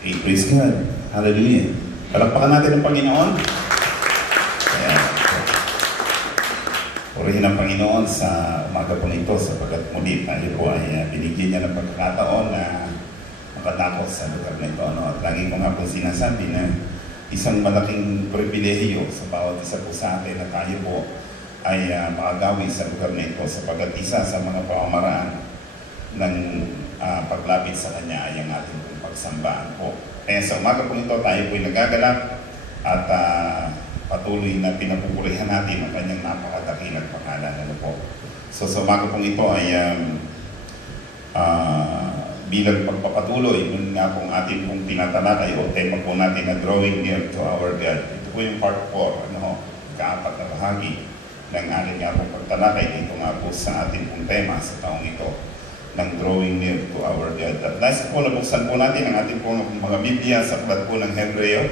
Okay, praise God. Hallelujah. Palakpakan natin ang Panginoon. Ayan. Purihin ang Panginoon sa umaga po nito sapagkat muli tayo po ay binigyan niya ng pagkakataon na makatapos sa lugar na ito. At lagi ko nga po sinasabi na isang malaking pribilehiyo sa bawat isa po sa atin na tayo po ay makagawi sa lugar na ito sapagkat isa sa mga pamamaraan ng paglapit sa Kanya ay ang ating pagsambaan po. Kaya sa umaga po ito tayo po ay nagagalak at patuloy na pinapupurihan natin ang Kanyang napakadakilang pangalan. Ano po? So sa umaga po ito ay bilang pagpapatuloy, yun nga pong ating pong tinatalakay o tema po natin na drawing near to our God. Ito po yung part 4, kaapat na bahagi ng ating nga pong pagtalakay. Ito nga po sa ating pong tema sa taong ito ng drawing near to our God. At nais po, nabuksan po natin ang ating po mga Biblia sa aklat po ng Hebreo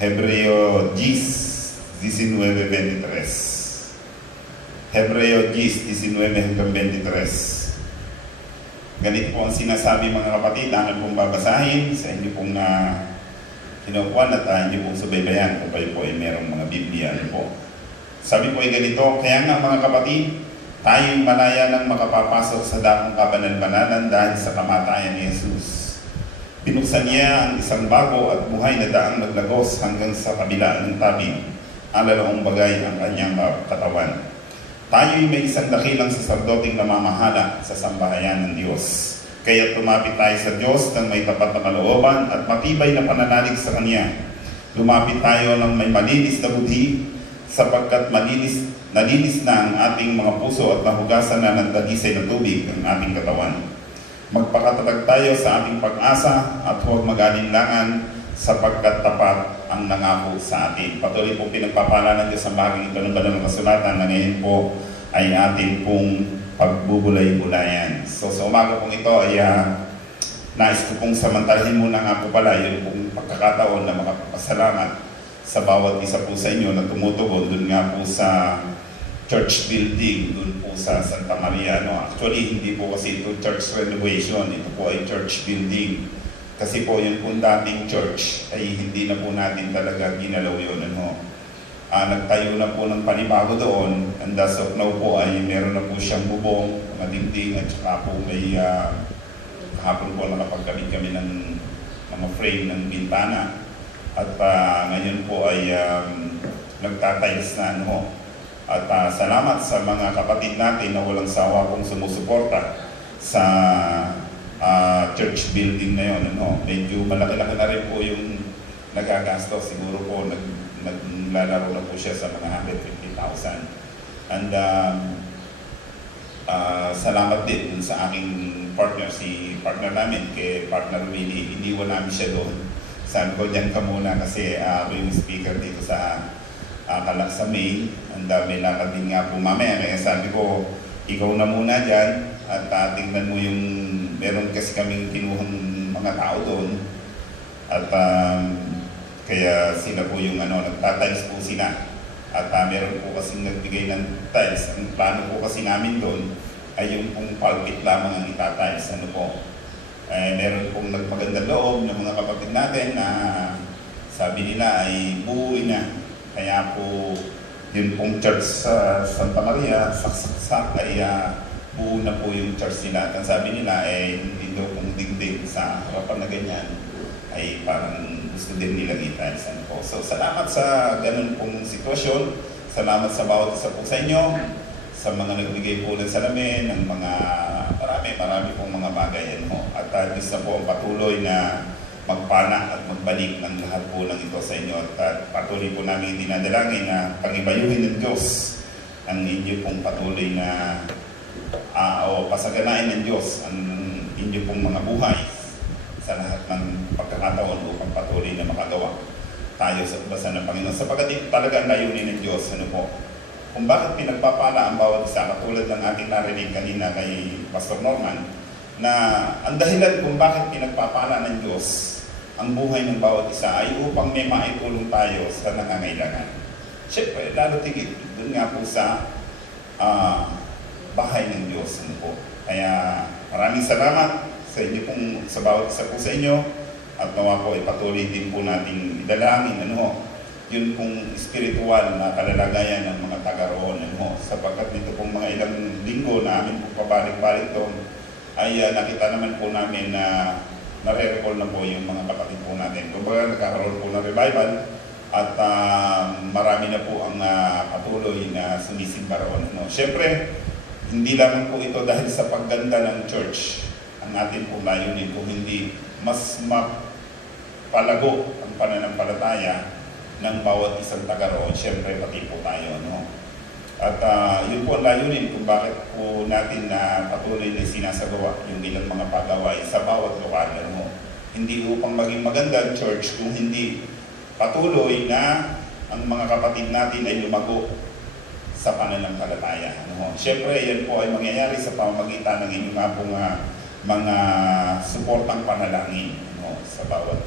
10, 19-23. Hebreo 10, 19-23. Ganito po ang sinasabi mga kapatid, akin pong babasahin sa inyo pong kinukuhan at inyo pong subaybayan kung kayo po ay merong mga Biblia. Ano po? Sabi po ay ganito, kaya nga mga kapatid, tayo'y malaya nang makapapasok sa dakong kabanal-banalan dahil sa kamatayan ni Jesus. Binuksan niya ang isang bago at buhay na daang naglagos hanggang sa kabila ng tabing, alalaong bagay ang kanyang katawan. Tayo'y may isang dakilang saserdoting namamahala sa sambahayan ng Diyos. Kaya tumapit tayo sa Diyos ng may tapat na kalooban at matibay na pananalig sa Kanya. Lumapit tayo ng may malinis na budhi sapagkat nalinis na ang ating mga puso at nahugasan na ng dagisay na tubig ang ating katawan. Magpakatatag tayo sa ating pag-asa at huwag mag-alinlangan sapagkat tapat ang nangako sa atin. Patuloy po pinagpapala ng Diyos ang bahaging ito ng banal na kasulatan na ngayon po ay atin pong pagbubulay-bulayan. So sa umaga pong ito ay nais ko pong samantalahin muna nga po pala yung pong pagkakataon na makapasalamat sa bawat isa po sa inyo na tumutugon dun nga po sa church building, dun po sa Santa Maria. Actually, hindi po kasi ito church renovation, ito po ay church building. Kasi po yung pong dating church ay hindi na po natin talaga ginalaw yun. Nagtayo na po ng panibago doon, and as of now po ay meron na po siyang bubong, mga dingding, at saka po may kahapon po nakapagkabit kami ng mga frame ng bintana. At ngayon po ay nagtatiles na At salamat sa mga kapatid natin na walang sawa pong sumusuporta sa church building na yun. Medyo malaki-laki na rin po yung nagagasto. Siguro po naglalaro na po siya sa mga 150,000. And salamat din sa aking partner, si partner namin, kay partner Willie. Iniwan namin siya doon. Sabi ko, dyan ka muna kasi ako yung speaker dito sa main. And may lakad din nga po mamaya. Kaya sabi ko, ikaw na muna dyan at tingnan mo yung meron kasi kaming kinuhang mga tao doon. At kaya sila po yung nagtatiles po sila. At meron po kasing nagbigay ng tiles. Ang plano po kasi namin doon ay yung pong pulpit lamang ang itatiles. Meron pong nagpagandang loob ng mga kapatid natin na sabi nila ay buuin na. Kaya po yun pong church sa Santa Maria, saksak ay buo na po yung church nila. At ang sabi nila ay hindi daw pong dingding sa harapan na ganyan ay parang gusto din nilang italisan po. So salamat sa ganun pong sitwasyon. Salamat sa bawat isa po sa inyo, sa mga nagbigay po ng salamin, ng mga marami pong mga bagay. At gusto po ang patuloy na magpana at magbalik ng lahat po ng ito sa inyo. At patuloy po namin dinadalangin na pangibayuhin ng Diyos ang inyo pong patuloy na o pasaganain ng Diyos ang inyo pong mga buhay sa lahat ng pagkakataon upang patuloy na makagawa tayo sa basa ng Panginoon. Sapagkat ito talaga ang layunin ng Diyos. Kung bakit pinagpapala ang bawat isa, katulad ng ating narinig kanina kay Pastor Norman, na ang dahilan kung bakit pinagpapala ng Diyos ang buhay ng bawat isa ay upang may maitulong tayo sa nangangailangan. Siyempre, lalo tigit doon nga po sa bahay ng Diyos. Kaya maraming salamat sa inyo pong, sa bawat isa po sa inyo. At nawa po ay patuloy din po nating idalangin, yun pong spiritual na kalalagayan ng mga taga-roon, sapagkat nito pong mga ilang linggo na amin po pabalik-balik doon, ay nakita naman po namin na nare-recall na po yung mga kapatid po natin. Kumbaga nagkakaroon po ng revival at marami na po ang patuloy na sumisimba roon. Siyempre, hindi lamang po ito dahil sa pagganda ng church ang atin pong layunin, kung hindi mas mapalago ang pananampalataya ng bawat isang taga roon. Siyempre, pati po tayo. At yun po ang layunin kung bakit po natin na patuloy na sinasagawa yung ilang mga pagawain sa bawat lokal. Hindi upang maging maganda ang church, kung hindi patuloy na ang mga kapatid natin ay lumago sa pananampalataya. Siyempre, yan po ay mangyayari sa pamamagitan ng inyong nga pong mga suportang panalangin sa bawat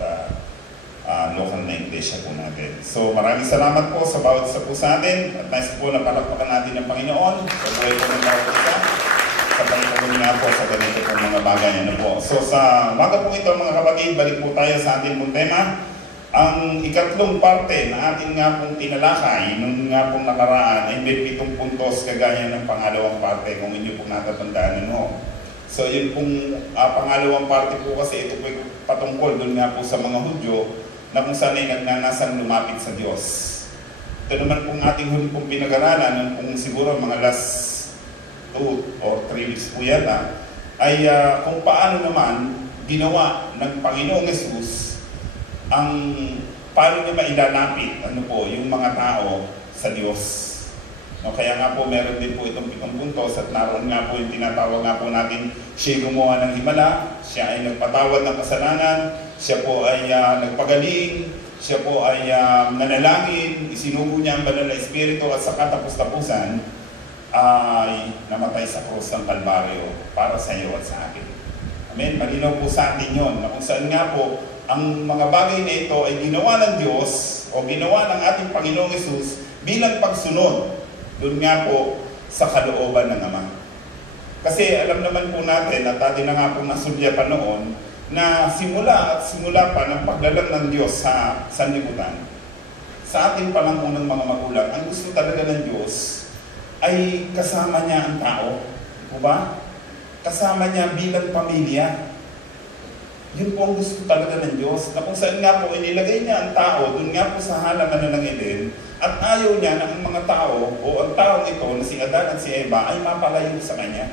local na iglesia po natin. So maraming salamat po sa bawat isa po sa atin at nais po na palakpakan natin ng Panginoon sa buhay po ng bawat isa sa pagpapagod nga po sa ganito po mga bagay. So sa umaga po ito mga kapatid, balik po tayo sa ating pong tema. Ang ikatlong parte na ating nga pong tinalakay nung nga pong nakaraan ay may 7 puntos kagaya ng pangalawang parte kung inyo pong natatandaan. So yun pong pangalawang parte po kasi ito po patungkol doon nga po sa mga Hudyo na kung saan ay nagnanasang lumapit sa Diyos. Ito naman pong ating huli pong pinag-aralan ng kung siguro mga last 2 or 3 weeks po yata, ay kung paano naman ginawa ng Panginoong Yesus ang paano niya mailalapit yung mga tao sa Diyos. Kaya nga po meron din po itong 7 puntos at naroon nga po yung tinatawag nga po natin, siya gumawa ng himala, siya ay nagpatawad ng kasalanan, siya po ay nagpagaling, siya po ay nanalangin, isinugo niya ang banal na espiritu at sa katapos-tapusan ay namatay sa krus ng Kalbaryo para sa iyo at sa akin. Amen? Malinaw po sa atin yun, na kung saan nga po ang mga bagay na ito ay ginawa ng Diyos o ginawa ng ating Panginoong Yesus bilang pagsunod doon nga po sa kalooban ng Ama. Kasi alam naman po natin at atin na nga po nasulya pa noon na simula pa ng paglalang ng Diyos sa sanlibutan. Sa ating palang unang mga magulang, ang gusto talaga ng Diyos ay kasama niya ang tao. O ba? Kasama niya bilang pamilya. Yun po ang gusto talaga ng Diyos. Na kung saan nga po inilagay niya ang tao, doon nga po sa halaman ng Eden, at ayaw niya na ang mga tao o ang taong ito na si Adan at si Eva ay mapalayo sa kanya.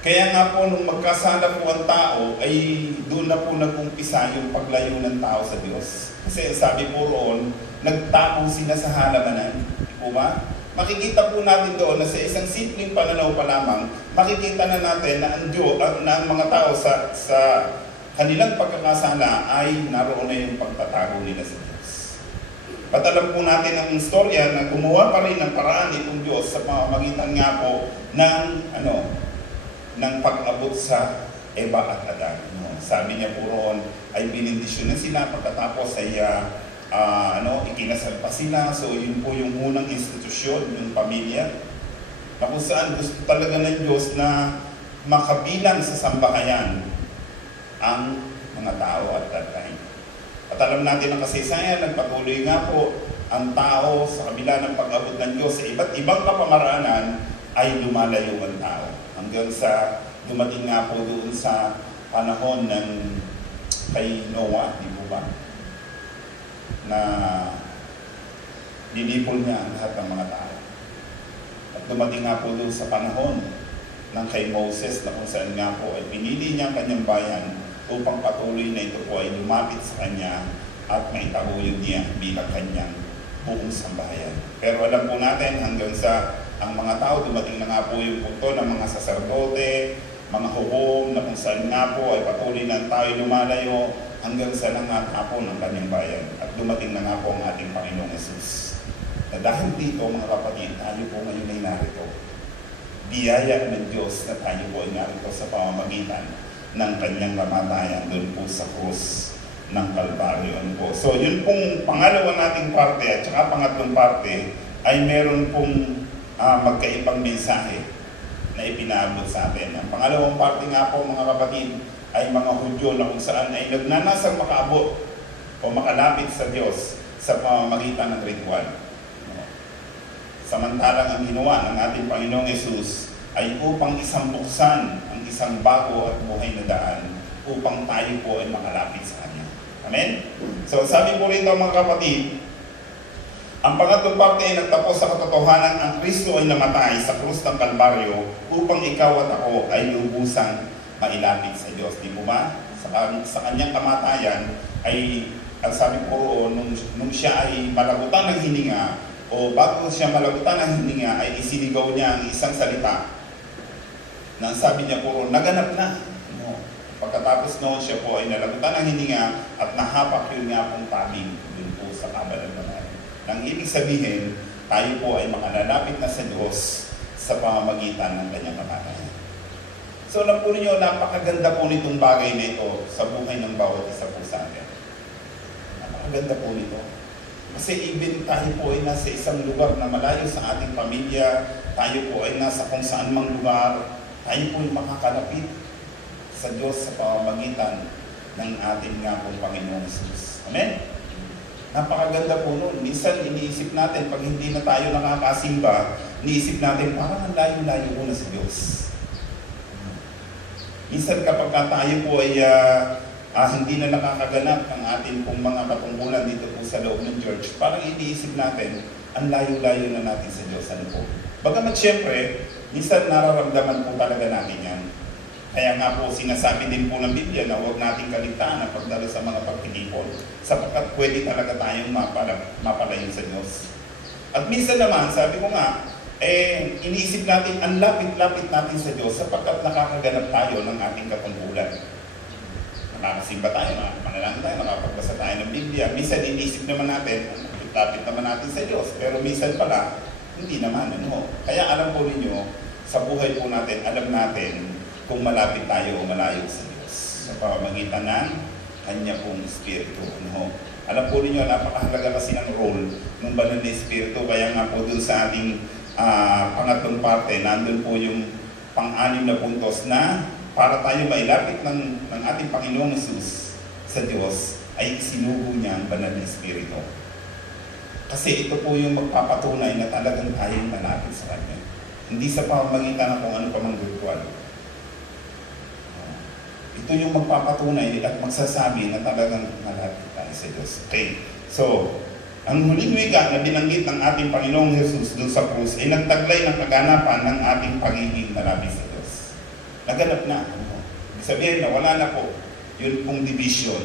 Kaya nga po nung magkasala po ang tao ay doon na po nag-umpisa yung paglayo ng tao sa Diyos. Kasi sabi po roon, nagtapo sila sa halamanan. Di ba? Makikita po natin doon na sa isang simpleng pananaw pa lamang, makikita na natin na ang Diyos, na ang mga tao sa kanilang pagkakasala ay naroon na yung pagtatago nila sa Diyos. At alam po natin ang istorya na gumawa pa rin ng paraan itong Diyos sa pamamagitan nga po ng pag-abot sa Eva at Adan. Sabi niya po roon ay binindisyon na sila pagkatapos ay ikinasal pa sila. So yun po yung unang institusyon, yung pamilya. Na kung saan gusto talaga ng Diyos na makabilang sa sambahayan ang mga tao at that time. At alam natin ang kasaysayan, nagpatuloy nga po ang tao sa kabila ng pag-abot ng Diyos sa iba't ibang kapamaraanan ay lumalayo ang tao. Hanggang sa dumating nga po doon sa panahon ng kay Noah, di po ba? Na dinipol niya ang lahat ng mga tao. At dumating nga po doon sa panahon ng kay Moses na kung saan nga po ay pinili niya ang kanyang bayan upang patuloy na ito po ay lumapit sa kanya at maitaguyod niya bilang kanyang buong sambahayan. Pero alam po natin hanggang sa ang mga tao, dumating na nga po yung punto ng mga saserdote, mga hukom na kung saan nga po ay patuloy na tayo lumalayo hanggang sa nangatapon ng kanyang bayan. At dumating na nga po ang ating Panginoong Yesus. Na dahil dito mga kapatid, tayo po ngayon ay narito. Biyaya ng Diyos na tayo po ay narito sa pamamagitan ng kanyang kamatayan doon po sa krus ng Kalbaryo. So yun pong pangalawa nating parte at saka pangatlong parte ay meron pong magkaibang mensahe na ipinaabot sa atin. Ang pangalawang parte nga po mga kapatid ay mga Hudyo na kung saan ay nagnanasang makaabot o makalapit sa Diyos sa pamamagitan ng ritual. Samantalang ang ginawa ng ating Panginoong Yesus ay upang isang buksan ang isang bago at buhay na daan upang tayo po ay makalapit sa Kanya. Amen? So sabi po rito mga kapatid, ang pangatlong parte ay nagtapos sa katotohanan ang Kristo ay namatay sa krus ng Kalbaryo upang ikaw at ako ay lubusang mailapit sa Diyos. Di po ba? Sa kanyang kamatayan ay, ang sabi po nung siya ay malagutan ng hininga o bago siya malagutan ng hininga ay isinigaw niya ang isang salita na sabi niya po, naganap na. No. Pagkatapos noon siya po ay nalagutan ng hininga at nahapak yun nga pong tabing dun po sa kabalan ng bahay. Nang ibig sabihin, tayo po ay makalalapit na sa Diyos sa pamamagitan ng kanyang kamatayan. So alam po ninyo, napakaganda po nitong bagay na ito sa buhay ng bawat isa po sa atin. Napakaganda po nito. Kasi even tayo po ay nasa isang lugar na malayo sa ating pamilya, tayo po ay nasa kung saan mang lugar, tayo po ay makakalapit sa Diyos sa pamamagitan ng ating nga pong Panginoong Jesus. Amen? Napakaganda po nun. Minsan iniisip natin, pag hindi na tayo nakakasimba, iniisip natin, parang ang layo-layo po na sa Diyos. Minsan kapag tayo po ay hindi na nakakaganap ang ating pong mga katungkulan dito po sa loob ng church, parang iniisip natin, ang layo-layo na natin sa Diyos. Ano po? Bagamat syempre, minsan nararamdaman po talaga natin yan. Kaya nga po sinasabi din po ng Biblia na huwag nating kaligtaan ang pagdalo sa mga pagtitipon sapagkat pwede talaga tayong mapalayo sa Diyos. At minsan naman, sabi ko nga, iniisip natin ang lapit-lapit natin sa Diyos sapagkat nakakaganap tayo ng ating katungkulan. Nakakasimba tayo, manalangin tayo, nakapagbasa tayo ng Biblia. Minsan iniisip naman natin, lapit naman natin sa Diyos. Pero minsan pala, hindi naman. Ano? Kaya alam po ninyo, sa buhay po natin, alam natin kung malapit tayo o malayo sa Diyos sa pamamagitan ng Kanya pong Espiritu. Ano? Alam po ninyo, napakahalaga kasi ang role ng Banal na Espiritu. Kaya nga po dun sa ating pangatlong parte, nandun po yung pang-anim na puntos na para tayo mailapit ng ating Panginoong Jesus sa Diyos, ay isinugo niya ang Banal na Espiritu. Kasi ito po yung magpapatunay na talagang tayong malapit sa Kanya. Hindi sa pamamagitan ng kung ano pa mang virtual. Ito yung magpapatunay at magsasabi na talagang malapit tayo sa Diyos. Okay. So, ang huling wika na binanggit ng ating Panginoong Jesus doon sa krus ay nagtaglay ng kaganapan ng ating pagiging malapit sa Diyos. Naganap na. Ibig sabihin na wala na po. Yun pong division.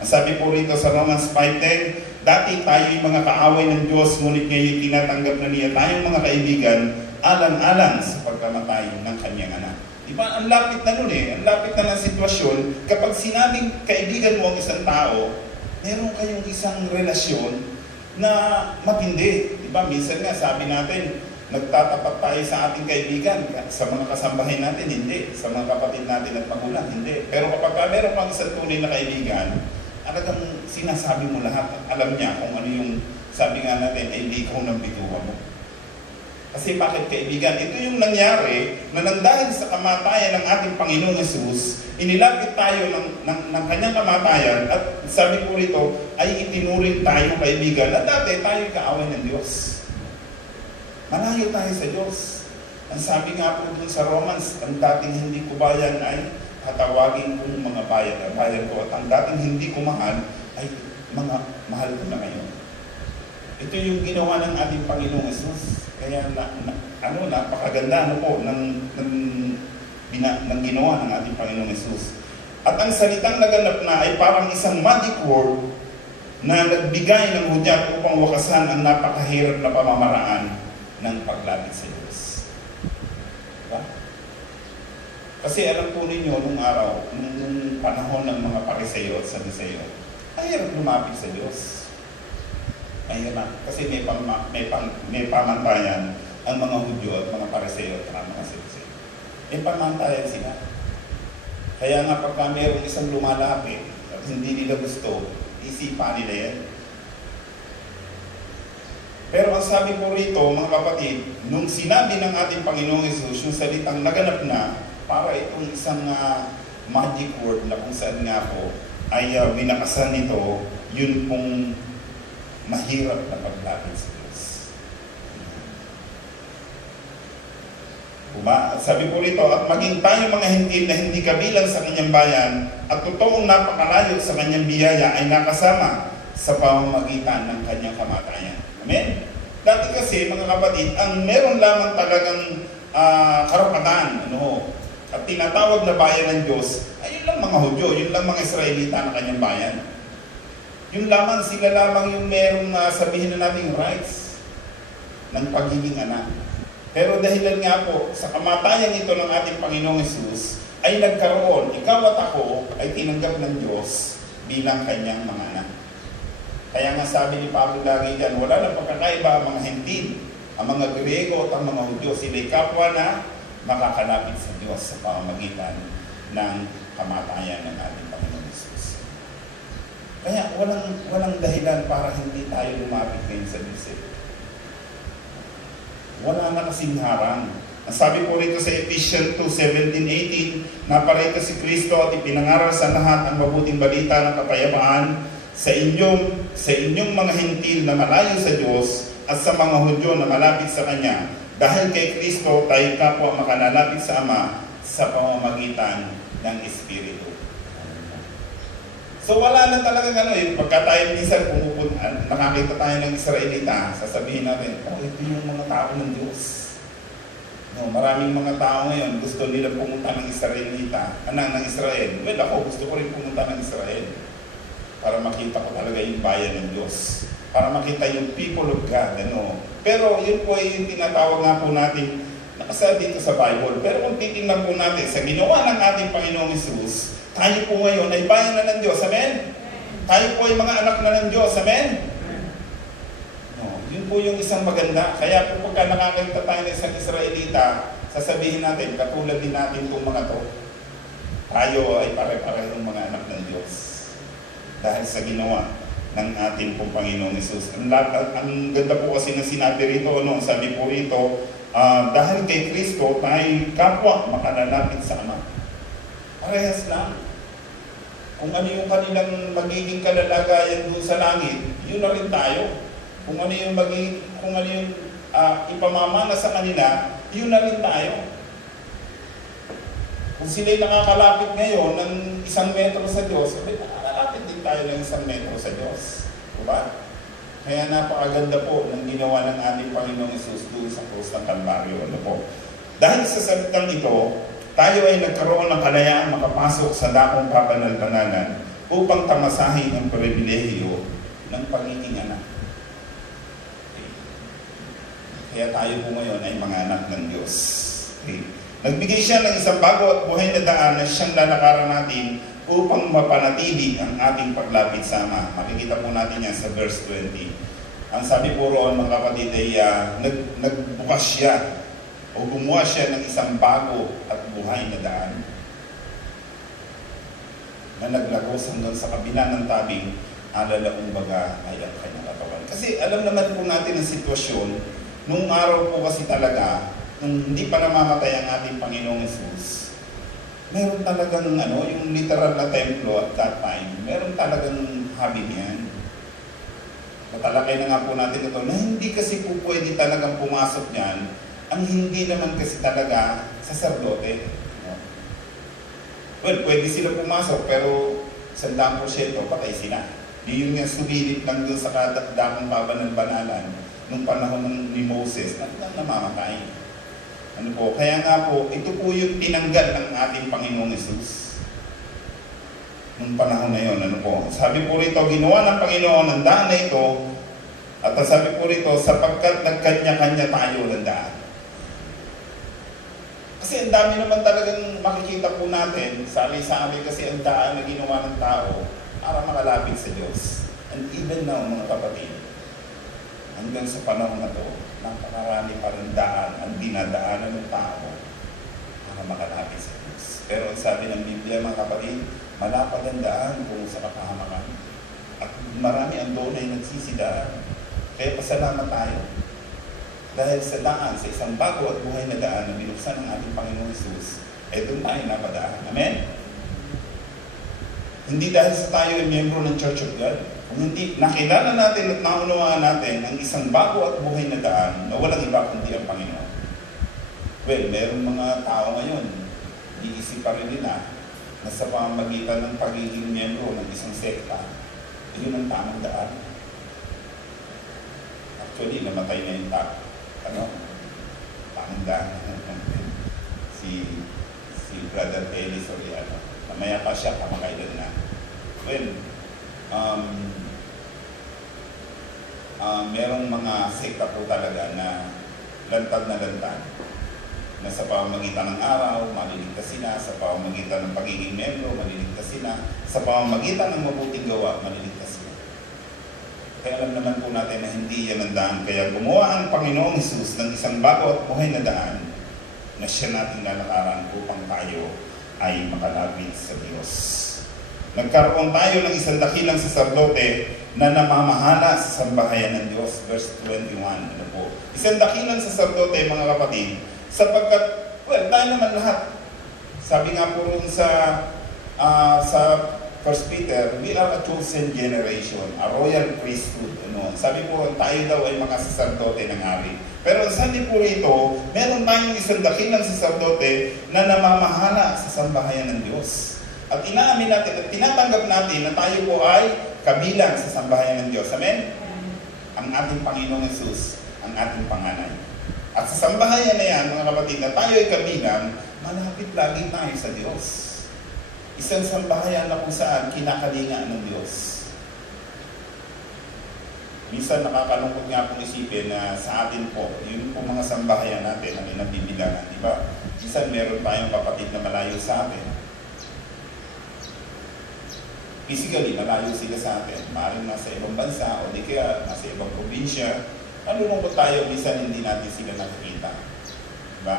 Ang sabi po rito sa Romans 5:10, dati tayo'y mga kaaway ng Diyos, ngunit ngayon tinatanggap na niya tayong mga kaibigan alang-alang sa pagkamatay ng kanyang anak. Diba? Ang lapit na nun Ang lapit na ng sitwasyon. Kapag sinabing kaibigan mo ang isang tao, meron kayong isang relasyon na matindi. Diba? Minsan nga, sabi natin, nagtatapat tayo sa ating kaibigan. Sa mga kasambahay natin, hindi. Sa mga kapatid natin at magulang, hindi. Pero kapag meron kang isang tunay na kaibigan, talagang sinasabi mo lahat. Alam niya kung ano yung sabi nga natin, ay hindi ikaw ng bituwa mo. Kasi bakit kaibigan? Ito yung nangyari na nang dahil sa kamatayan ng ating Panginoong Jesus, inilapit tayo ng kanyang kamatayan at sabi ko rito, ay itinuring tayo kaibigan na dati tayo kaaway ng Diyos. Malayo tayo sa Diyos. Ang sabi nga po dun sa Romans, ang dating hindi ko bayan ay tatawagin kong mga bayan ko. At ang dating hindi ko mahal ay mga mahal ko na ngayon. Ito yung ginawa ng ating Panginoong Jesus. Kaya napakaganda ng ginawa ng ating Panginoong Jesus. At ang salitang naganap na ay parang isang magic word na nagbigay ng hudyat upang wakasan ang napakahirap na pamamaraan ng paglapit sa Diyos. Diba? Kasi alam po ninyo nung araw, nung panahon ng mga Pariseyo at Saduseyo, ay hirap lumapit sa Diyos. Mahirap. Kasi may pamantayan ang mga Hudyo at mga Pariseyo at mga Saduseyo. May pamantayan sila. Kaya nga pagka mayroong isang lumalapit at hindi nila gusto, isipan nila yan. Pero ang sabi ko rito, mga kapatid, nung sinabi ng ating Panginoong Jesus, yung salitang naganap na, para itong isang magic word na kung saan nga po ay binakasan nito, yun pong mahirap na paglapit sa Diyos. Sabi po rito, at maging tayo mga hintil na hindi kabilang sa kanyang bayan at totoong napakalayo sa kanyang biyaya ay nakasama sa pamamagitan ng kanyang kamatayan. Amen? Dati kasi, mga kapatid, ang meron lamang talagang karapatan, at tinatawag na bayan ng Diyos, ay yun lang mga Hudyo, yun lang mga Israelita na kanyang bayan. Yun lamang, sila lamang yung merong sabihin na nating rights ng pagiging anak. Pero dahilan nga po, sa kamatayan ito ng ating Panginoong Hesus, ay nagkaroon, ikaw at ako ay tinanggap ng Diyos bilang kanyang mga anak. Kaya nga sabi ni Pablo lagi dyan, wala nang pagkakaiba ang mga Hentil, ang mga Griego at ang mga Hudyo, sila'y kapwa na makakalapit sa Diyos sa pamamagitan ng kamatayan ng ating Panginoong Hesus. Kaya walang dahilan para hindi tayo lumapit ngayon sa Diyos. Wala na kasing harang. Ang sabi po rito sa Ephesians 2:17-18, naparito si Kristo at ipinangaral sa lahat ang mabuting balita ng kapayapaan sa inyong mga Hentil na malayo sa Diyos at sa mga Hudyo na malapit sa Kanya. Dahil kay Kristo, tayo kapwa makalalapit sa Ama sa pamamagitan ng Espiritu. So wala na talaga yung pagka tayo minsan nakakita tayo ng Israelita, sasabihin natin, ito yung mga tao ng Diyos. Maraming mga tao ngayon, gusto nila pumunta ng Israelita, ng Israel. Well, ako gusto ko rin pumunta ng Israel para makita ko talaga yung bayan ng Diyos. Para makita yung people of God. Pero yun po ay yung tinatawag nga po natin, nakasabi dito sa Bible. Pero kung titingnan po natin sa ginawa ng ating Panginoong Hesus, tayo po ngayon ay bayan na ng Diyos. Amen? Tayo po ay mga anak na ng Diyos. Amen? Yun po yung isang maganda. Kaya po pagka nakakita tayo ng isang Israelita, sasabihin natin, katulad din natin itong mga to, tayo ay pare-parehong mga anak ng Diyos. Dahil sa ginawa ng ating pong Panginoong Hesus. Ang ganda po kasi na sinabi rito, sabi po rito, dahil kay Kristo, tayo kapwa makalalapit sa Ama. Parehas lang. Kung ano yung kanilang magiging kalalagayan doon sa langit, yun na rin tayo. Kung ano yung ipamamana sa kanila, yun na rin tayo. Kung sila'y nakakalapit ngayon ng 1 metro sa Diyos, nakakalapit din tayo ng 1 metro sa Diyos. Diba? Kaya napakaganda po ng ginawa ng ating Panginoong Hesus doon sa krus ng Kalbaryo. Dahil sa salitang ito, tayo ay nagkaroon ng kalayaang makapasok sa dakong kabanal-banalan upang tamasahin ang pribilehiyo ng pagiging anak. Kaya tayo po ngayon ay mga anak ng Diyos. Nagbigay siya ng isang bago at buhay na daan na siyang lalakaran natin upang mapanatili ang ating paglapit sa Ama. Makikita po natin yan sa verse 20. Ang sabi po roon, mga kapatid, ay nagbukas siya o gumawa siya ng isang bago at buhay na daan na naglagos hanggang sa kabila ng tabing, alalaong baga ay ang kanyang katawan. Kasi alam naman po natin ang sitwasyon, nung araw po kasi talaga, nung hindi pa namamatay ang ating Panginoong Hesus, meron talagang yung literal na templo at that time, meron talagang habi niyan. Matalakay na nga po natin ito na hindi kasi po pwede talagang pumasok niyan ang hindi naman kasi talaga saserdote. Well, pwede sila pumasok pero 100% patay sila. Yung nga sumilit lang doon sa dakong babanal-banalan nung panahon ni Moses na namamatay. Kaya nga po, ito po yung tinanggal ng ating Panginoong Hesus nung panahon na yun. Sabi po rito, ginawa ng Panginoon ang daan na ito, at sabi po rito, sapagkat nagkanya-kanya tayo ng daan. Kasi ang dami naman talagang makikita po natin, sali-sali kasi ang daan na ginawa ng tao para makalapit sa Diyos. And even now, mga kapatid, hanggang sa panahon na ito, napakarami pa rin daan ang dinadaanan ng tao para makalapit sa Diyos. Pero sabi ng Biblia, mga kapatid, malapad ang daan kung sa kapahamakan. At marami ang doon ay nagsisidaan. Kaya pasalamat tayo. Dahil sa daan, sa isang bago at buhay na daan na binuksan ng ating Panginoong Hesus, doon tayo napadaan. Amen? Hindi dahil sa tayo ay miyembro ng Church of God. Kung hindi nakilala natin at naunawaan natin ang isang bago at buhay na daan na walang iba kundi ang Panginoon. Well, meron mga tao ngayon, iisip pa rin nila na sa pamamagitan ng pagiging miyembro ng isang sekta, yun ang tamang daan. Actually, namatay na yung tamang daan. si Brother Eli Soriano. Namaya pa siya, kamakailan na. Well, merong mga sekta po talaga na lantad na sa pamamagitan ng araw, maliligtas sila, sa pamamagitan ng pagiging membro, maliligtas sila, sa pamamagitan ng mabuting gawa, maliligtas sila. Kaya alam naman po natin na hindi yan ang daan. Kaya gumawa ang Panginoong Hesus ng isang bago at buhay na daan na siya nating lalakaran upang tayo ay makalapit sa Diyos. Nagkaroon tayo ng isang dakilang saserdote na namamahala sa sambahayan ng Diyos. Verse 21. Ano po? Isang dakilang saserdote, mga kapatid, sapagkat, well, tayo naman lahat. Sabi nga po rin sa 1 Peter, we are a chosen generation, a royal priesthood. Ano? Sabi po, tayo daw ay mga saserdote ng hari. Pero sabi po rito, meron tayong isang dakilang saserdote na namamahala sa sambahayan ng Diyos. At inaamin natin at tinatanggap natin na tayo po ay kabilang sa sambahayan ng Diyos. Amen? Ang ating Panginoong Hesus, ang ating panganay. At sa sambahayan na yan, mga kapatid, na tayo ay kabilang, malapit lagi tayo sa Diyos. Isang sambahayan na kung saan kinakalinga ng Diyos. Minsan nakakalungkot nga pong isipin na sa atin po, yung po mga sambahayan natin, ano yung nabibilangan, di ba? Minsan meron tayong kapatid na malayo sa atin. Physically, malayo sila sa atin. Maaaring nasa ibang bansa o di kaya nasa ibang probinsya. Nalulungkot tayo, minsan hindi natin sila nakikita. Diba?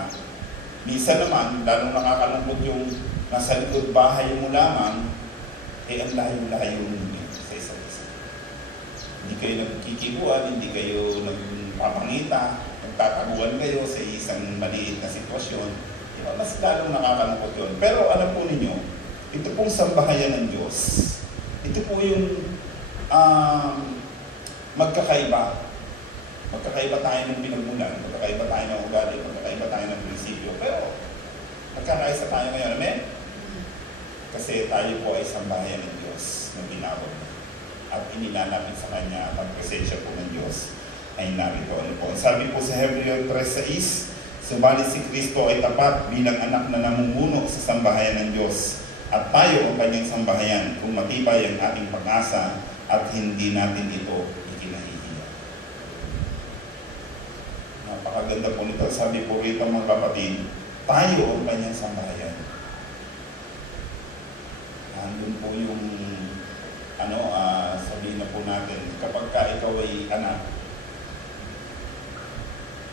Minsan naman, lalong nakakalungkot yung nasa likod bahay mo lamang, ang layo-layo ninyo sa isa't isa. Hindi kayo nagkikibuan, hindi kayo nagpapangita, nagtataguan kayo sa isang maliit na sitwasyon. Diba? Mas lalong nakakalungkot yun. Pero alam po ninyo, ito pong sambahayan ng Diyos. Ito po yung magkakaiba. Magkakaiba tayo ng pinagmulan, magkakaiba tayo ng ugali, magkakaiba tayo ng prinsipyo. Pero magkakaisa tayo ngayon. Amen? Kasi tayo po ay sambahayan ng Diyos na binawag. At inilalapit sa Kanya at ang presensya po ng Diyos ay narito. Ano po? Sabi po sa Hebreo 3:6, subalit si Kristo ay tapat bilang anak na namumuno sa sambahayan ng Diyos. At tayo ang kanyang sambahayan kung matibay ang ating pag-asa at hindi natin ito ikinahihiya. Napakaganda po nito. Sabi po rito mga kapatid, tayo ang kanyang sambahayan. Andun po yung sabihin na po natin, kapag ka ikaw ay anak,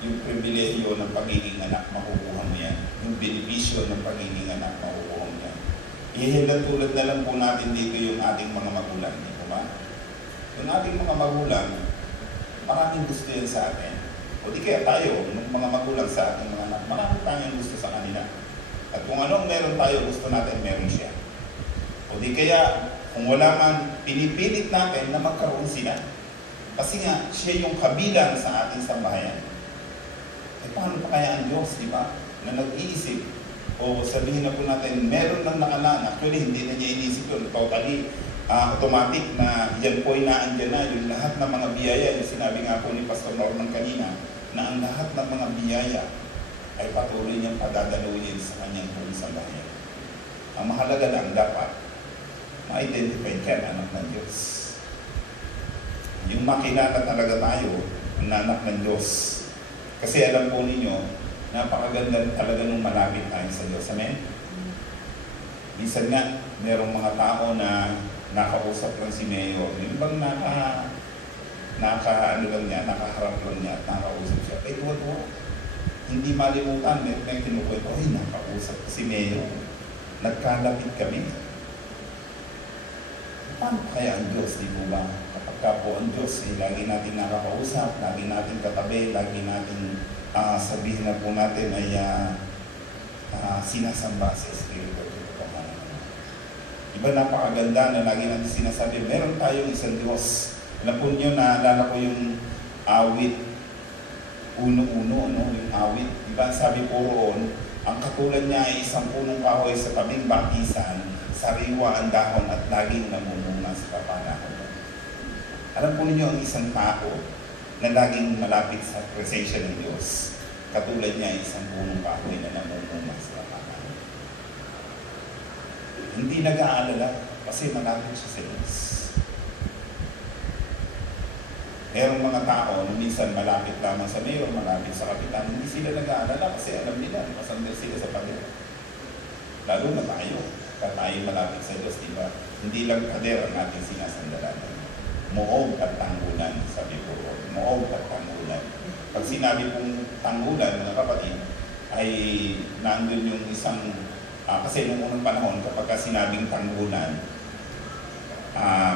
yung pribilehyo ng pagiging anak, makukuha mo yan. Yung benepisyo ng pagiging anak, makukuha mo yan. Ihilatulad na lang po natin dito yung ating mga magulang. Di ba? Yung ating mga magulang, maraming gusto yan sa atin. O di kaya tayo, ng mga magulang sa ating mga anak, maraming tayong gusto sa kanila. At kung anong meron tayo, gusto natin, meron siya. O di kaya, kung wala man, pinipilit natin na magkaroon sila. Kasi nga, siya yung kabilang sa ating sambahayan. Eh paano pa kaya ang Diyos, di ba? Na nag-iisip, o sabihin na po natin, meron lang nakalaan. Actually, hindi na niya inisip yun. Totally automatic na yan po ay naandyan na. Yung lahat ng mga biyaya, yung sinabi nga po ni Pastor Norman kanina, na ang lahat ng mga biyaya ay patuloy niyang padadaluyin sa kanyang buong sambahayan. Ang mahalaga lang dapat, ma-identify ka na anak ng Diyos. Yung makilala talaga tayo, na anak ng Diyos. Kasi alam po ninyo, napakaganda talaga nung malapit tayo sa Diyos. Amen? Minsan nga, merong mga tao na nakausap lang si Mayor. Yung bang nakaharap lang niya at nakausap siya. Eh, tuwa-tuwa. Hindi malimutan, meron tayong kinukwento, ay, nakausap ko si Mayor. Nagkalapit kami. Paano kaya ang Diyos, di mo ba? Kapag ka po ang Diyos, eh, lagi natin nakakausap, lagi natin katabi, lagi natin sabihin na po natin ay sinasamba sa Espiritu. Iba, napakaganda na lagi natin sinasabi, meron tayong isang Diyos. Alam po nyo, naalala ko yung awit, uno-uno, no? Yung awit. Diba, sabi po roon, ang katulad niya ay isang punong kahoy sa tabing bakisan, sariwa ang dahon at laging namumuna sa kapanahon. Alam po ninyo ang isang tao na laging malapit sa presensya ng Diyos. Katulad niya ay isang punong kahoy na namumuna sa kapanahon. Hindi nag-aalala kasi malapit siya sa Diyos. Merong mga tao na minsan malapit lamang sa mayor, malapit sa kapitan, hindi sila nag-aalala kasi alam nila, masandal sila sa pader. Lalo na tayo malapit sa Diyos, diba? Hindi lang pader ang ating sinasandalan. Muog at tanggulan, sabi ko. Muog at tanggulan. Pag sinabi kong tanggulan, mga kapatid, ay nandun yung isang, kasi noong unang panahon, kapag sinabing tanggulan,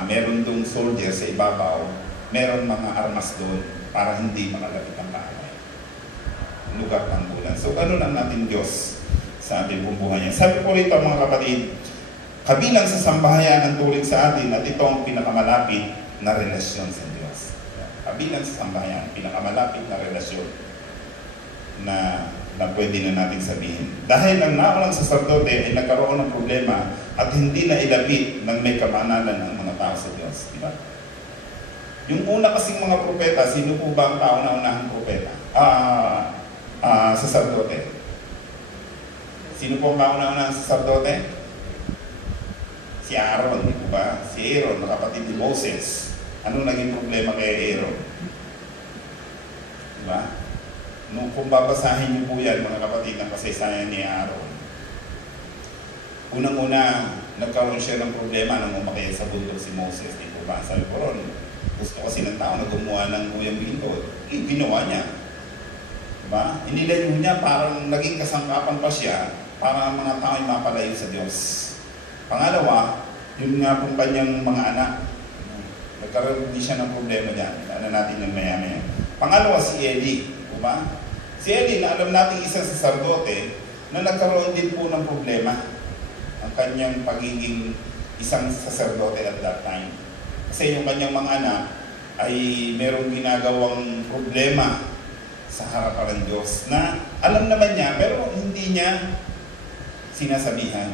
meron dong soldier sa ibabaw, meron mga armas doon para hindi makalapit ang kaaway. Lugar tanggulan. So, ano lang natin Diyos sa ating buhay niya. Sabi po rito, mga kapatid, kabilang sa sambahayan ang turing sa atin at ito ang pinakamalapit na relasyon sa Diyos. Kabilang sa sambahayan, pinakamalapit na relasyon na pwede na natin sabihin. Dahil ang naunang saserdote ay nagkaroon ng problema at hindi na ilapit ng may kamanalan ang mga tao sa Diyos. Diba? Yung una kasing mga propeta, sino po ba ang tao na unahang propeta? Saserdote. Sino po ang kauna-unahang saserdote? Si Aaron, di ba? Si Aaron, kapatid ni Moses. Ano naging problema kay Aaron? Diba? Kung babasahin niyo po yan, mga kapatid, ng kasaysayan ni Aaron, unang-una, nagkaroon siya ng problema nung umakyat sa bundok si Moses. Di ba? Sabi ko ron, gusto kasi ng tao na gumawa ng uyang bintod. Ginawa niya. Diba? Inilayo niya, parang naging kasangkapan pa siya para ang mga tao ay mapalayo sa Diyos. Pangalawa, yun nga pong kanyang mga anak. Nagkaroon din siya ng problema dyan. Ano natin yung maya-maya. Pangalawa, si Eli. Diba? Si Eli, na alam natin isang saserdote na nagkaroon din po ng problema ang kanyang pagiging isang saserdote at that time. Kasi yung kanyang mga anak ay merong ginagawang problema sa harapan ng Diyos na alam naman niya pero hindi niya sinasabihan.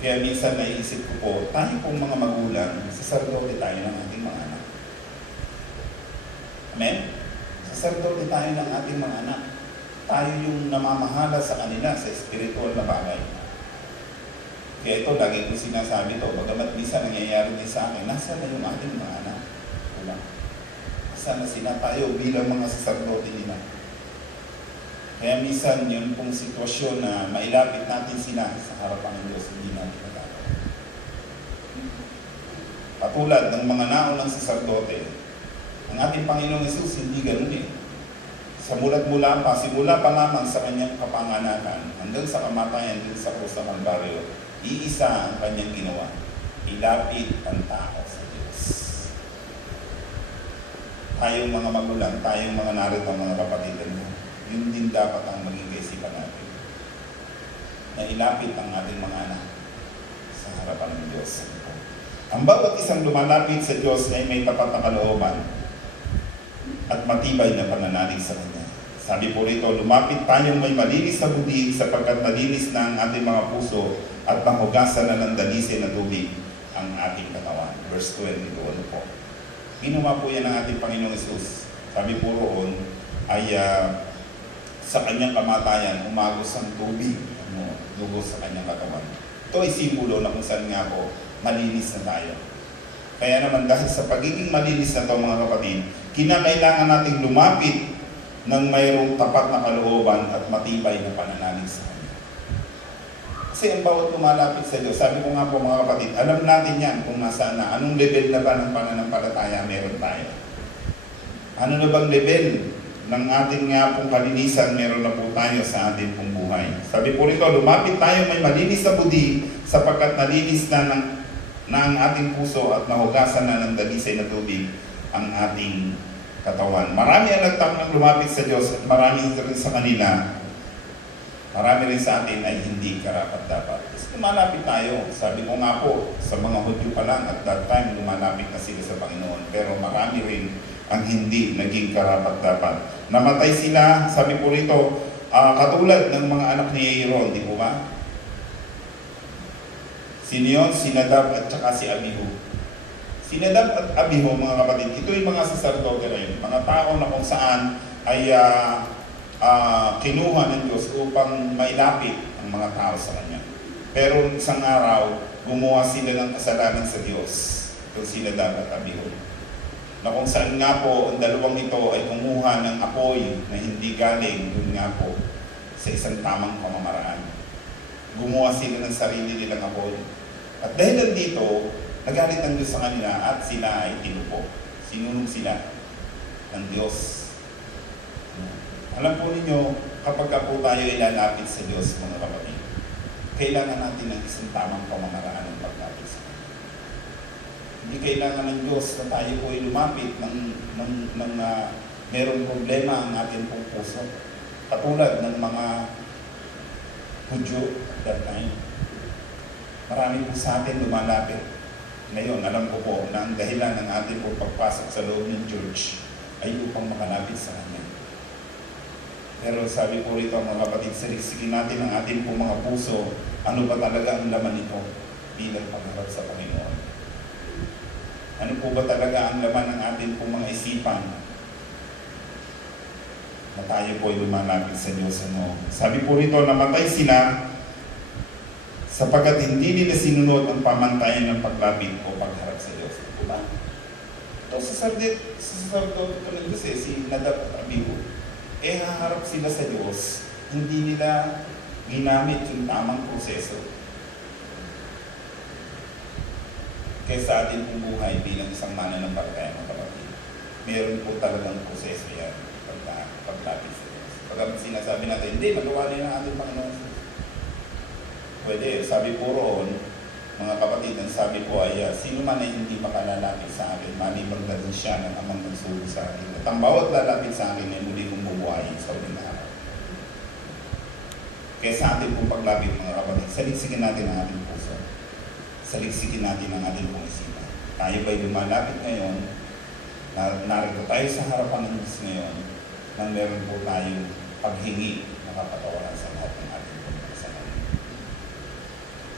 Kaya minsan naiisip ko po, tayo pong mga magulang, saserdote tayo ng ating mga anak. Amen? Saserdote tayo ng ating mga anak. Tayo yung namamahala sa kanila sa spiritual na bagay. Kaya ito, lagi ko sinasabi ito, bagamat minsan nangyayari din sa akin, nasa na yung ating mga anak? Wala. Nasa na sila tayo bilang mga saserdote nila. Kaya minsan yung pong sitwasyon na mailapit natin sila sa harapan ng Diyos, hindi natin natatawa. Patulad ng mga naunang saserdote, ang ating Panginoong Hesus hindi ganun eh. Simula pa lamang sa kanyang kapanganakan, hanggang sa kamatayan din sa krus ng Kalbaryo, iisa ang kanyang ginawa. Ilapit ang tao sa Diyos. Tayong mga magulang, tayong mga narito, mga kapatid, yun din dapat ang maging kaisipan natin. Na ilapit ang ating mga anak sa harapan ng Diyos. Ang bawat isang lumalapit sa Diyos ay may tapat na kalooban at matibay na pananalig sa Kanya. Sabi po rito, lumapit tayong may malinis na budi sapagkat malinis na ang ating mga puso at mahugasan na ng dalisin na tubig ang ating katawan. Verse 22, ano po? Ginawa po yan ng ating Panginoong Hesus. Sabi po roon ay sa kanyang kamatayan, umagos ang tubig, lugos sa kanyang katawan. Ito ay simbolo na kung saan nga po, malinis na tayo. Kaya naman dahil sa pagiging malinis na ito, mga kapatid, kinakailangan nating lumapit ng mayroong tapat na kalooban at matibay na pananalig sa Kanya. Kasi ang bawat lumalapit sa Diyos, sabi ko nga po mga kapatid, alam natin yan kung nasaan na, anong level na ba ng pananampalataya meron tayo. Ano na bang level ng ating nga pong kalinisan meron na po tayo sa ating pong buhay. Sabi po rito, lumapit tayo may malinis na budi sapagkat nalinis na ang ating puso at nahugasan na ng dalisay na tubig ang ating katawan. Marami ang nagtakang lumapit sa Diyos at marami rin sa kanila. Marami rin sa atin ay hindi karapat-dapat. lumalapit tayo. Sabi ko nga po, sa mga Hudyo pa lang, at that time, lumalapit na sila sa Panginoon. Pero marami rin ang hindi naging karapat-dapat. Namatay sila, sabi po rito, katulad ng mga anak ni Aaron, di po ba? Sino yun? Si Nadab at saka si Abihu. Si Nadab at Abihu, mga kapatid, ito yung mga saserdote rin. Mga tao na kung saan ay kinuha ng Diyos upang mailapit ang mga tao sa Kanya. Pero isang araw, gumawa sila ng kasalanan sa Diyos. Ito si Nadab at Abihu. Na kung saan nga po, ang dalawang ito ay kumuha ng apoy na hindi galing dun nga po sa isang tamang pamamaraan. Gumawa sila ng sarili nilang apoy. At dahil dito, nagalit ang Diyos sa kanila at sila ay tinupo. Sinunog sila ng Diyos. Alam po ninyo, kapag po tayo ilalapit sa Diyos, mga kapatid, kailangan natin ng isang tamang pamamaraan ng paglapit sa Kanya. Hindi kailangan ng Diyos na tayo po ay lumapit ng meron problema ang ating pong puso. Katulad ng mga Hudyo at that time. Marami po sa atin lumalapit. Ngayon, alam ko po na ang dahilan ng ating po pagpasok sa loob ng church ay upang makalapit sa Kanya. Pero sabi po rito mga kapatid, saliksikin natin ang ating po mga puso, ano ba talaga ang laman nito bilang pagharap sa Panginoon. Ano po ba talaga ang laman ng ating po mga isipan na tayo po ay lumalapit sa Diyos. Sabi po rito, namatay sila sapagkat hindi nila sinunod ang pamantayan ng paglapit o pagharap sa Diyos. Diba? Ito sa sardote ko ng Diyos si Nadab at Abihu. Haharap sila sa Diyos, hindi nila ginamit yung tamang proseso. Kaya sa atin pong buhay bilang isang mananampalataya ng kapatid, meron po talagang proseso yan paglapit sa Diyos. Pag sinasabi natin, hindi, magawa na ng ating Panginoon. Pwede, sabi po roon, mga kapatid, ang sabi po ay, sino man ay hindi makalalapit sa akin, maliban na din siya ng amang nagsugo sa akin. At ang bawat lalapit sa akin ay muli kong bubuhayin sa uling araw. Kaya sa ating pong paglapit, mga kapatid, saliksikin natin ang ating puso. Saliksikin natin ang ating pong isipan. Tayo ba'y lumalapit ngayon, narito tayo sa harapan ng Diyos ngayon, nang meron po tayong paghingi na kapatawaran sa lahat ng ating pong kasalanan.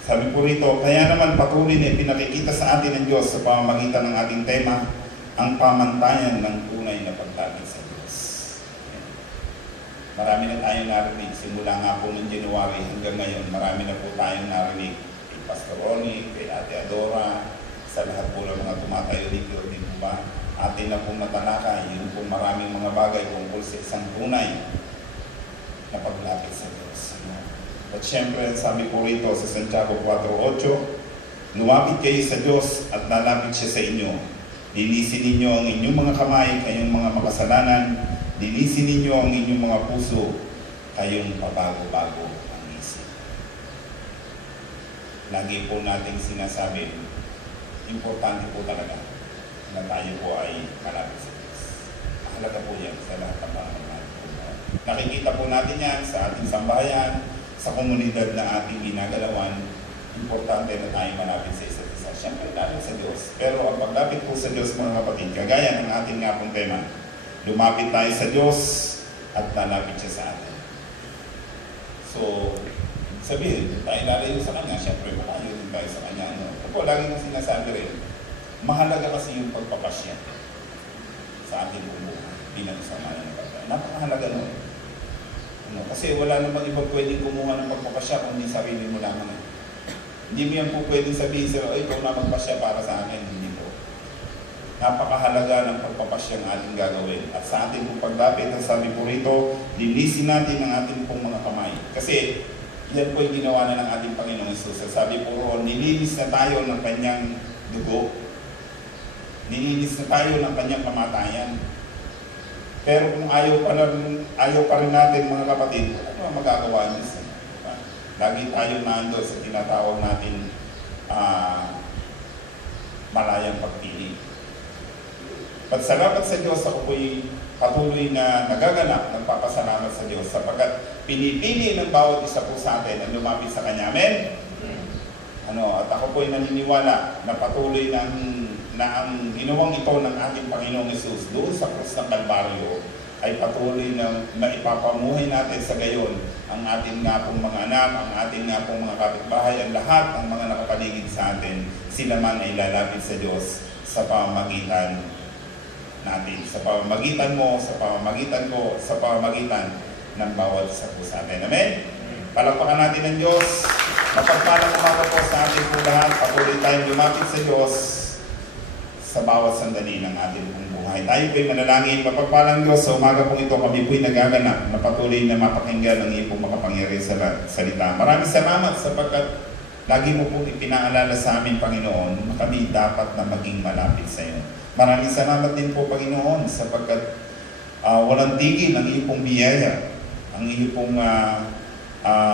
Sabi po rito, kaya naman patuloy na pinakikita sa atin ng Diyos sa pamamagitan ng ating tema, ang pamantayan ng tunay na paglapit sa Diyos. Marami na tayong narinig, simula nga po noong January hanggang ngayon, marami na po tayong narinig kay Pastor Ronnie, kay Ate Adora, sa lahat po ng mga tumatayo dito, di po ba? Atin na po matalakay, yun po maraming mga bagay tungkol sa isang tunay na paglapit sa Diyos. At syempre, sabi po rito sa Santiago 4:8, lumapit kayo sa Diyos at lalapit siya sa inyo. Linisin ninyo ang inyong mga kamay, kayong mga makasalanan. Linisin ninyo ang inyong mga puso, kayong pabago-bago ang isip. Lagi po nating sinasabi, importante po talaga na tayo po ay malapit sa Diyos. Mahalaga po yan sa lahat ng mga nakikita po natin yan sa ating sambahayan, sa komunidad na ating ginagalawan. Importante na tayo malapit sa isa't isa. Siyempre, lapit sa Diyos. Pero ang paglapit po sa Diyos, mga kapatid, kagaya ng ating nga pong tema, lumapit tayo sa Diyos at lalapit siya sa atin. So, sabihin, tayo lalayo sa Kanya, siyempre, malayo din tayo sa Kanya. Ako, lagi nang sinasabi rin, mahalaga kasi yung pagpapasya sa ating buhay bilang isang mananampalataya. Napakahalaga nun. Kasi wala namang ibang pwedeng kumuha ng pagpapasya kung hindi sarili mo lamang. Hindi mo yan po pwedeng sabihin sila, ikaw na magpasya para sa akin. Hindi po. Napakahalaga ng pagpapasya ang ating gagawin. At sa ating pong paglapit, ang sabi po rito, linisin natin ang ating pong mga kamay. Kasi yan po yung ginawa na ng ating Panginoong Hesus. Sabi po roon, nilinis na tayo ng kanyang dugo. Nilinis na tayo ng kanyang kamatayan. Pero kung ayaw pa rin natin, mga kapatid, ano ang magagawa niyo? Lagi tayo nando sa tinatawag natin malayang pagpili. Pagsalamat sa Diyos, ako po'y patuloy na nagaganap ng papasalamat sa Diyos sapagkat pinipili ng bawat isa po sa atin ang lumapit sa Kanya. Amen? At ako po ay naniniwala na patuloy na ang ginawang ito ng ating Panginoong Hesus doon sa krus ng Kalbaryo ay patuloy na maipapamuhay natin sa gayon ang ating nga pong mga anak, ang ating nga pong mga kapitbahay, ang lahat ng mga nakapaligid sa atin, sila man ay lalapit sa Diyos sa pamamagitan natin, sa pamamagitan mo, sa pamamagitan ko, sa pamamagitan ng bawat isa po sa atin. Amen? Palakpakan natin ang Diyos. Mapagpalang umaga po sa ating po lahat. Patuloy tayong lumapit sa Diyos sa bawat sandali ng ating pong buhay. Tayo po'y manalangin. Mapagpalang Diyos, sa umaga pong ito kami po'y nagaganap na patuloy na mapakinggan ng iyong makapangyarihan sa salita. Maraming salamat sapagkat lagi mo pong ipinaalala sa amin, Panginoon, na kami dapat na maging malapit sa iyo. Maraming salamat din po, Panginoon, sapagkat walang tigil ang iyong pong biyaya, ang iyong pong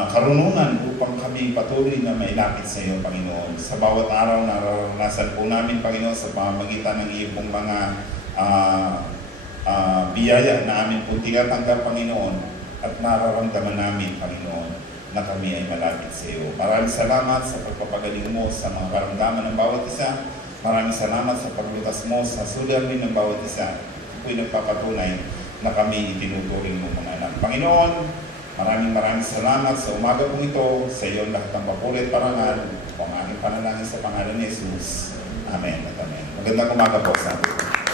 karunungan upang kami patuloy na mailapit sa iyo, Panginoon. Sa bawat araw na naranasan po namin, Panginoon, sa pamamagitan ng iyong pong mga biyaya na amin po tinatanggap, Panginoon, at nararamdaman namin, Panginoon, na kami ay malapit sa iyo. Maraming salamat sa pagpapagaling mo sa mga karamdaman ng bawat isa. Maraming salamat sa paglutas mo sa suliranin ng bawat isa. Ito'y nagpapatunay na kami itinuturing mo, mga anak. Panginoon, maraming salamat sa umaga pong ito. Sa iyo lahat ng papulit parangal. Ang aking panalangin sa pangalan ni Jesus. Amen at amen. Magandang umaga po sa atin.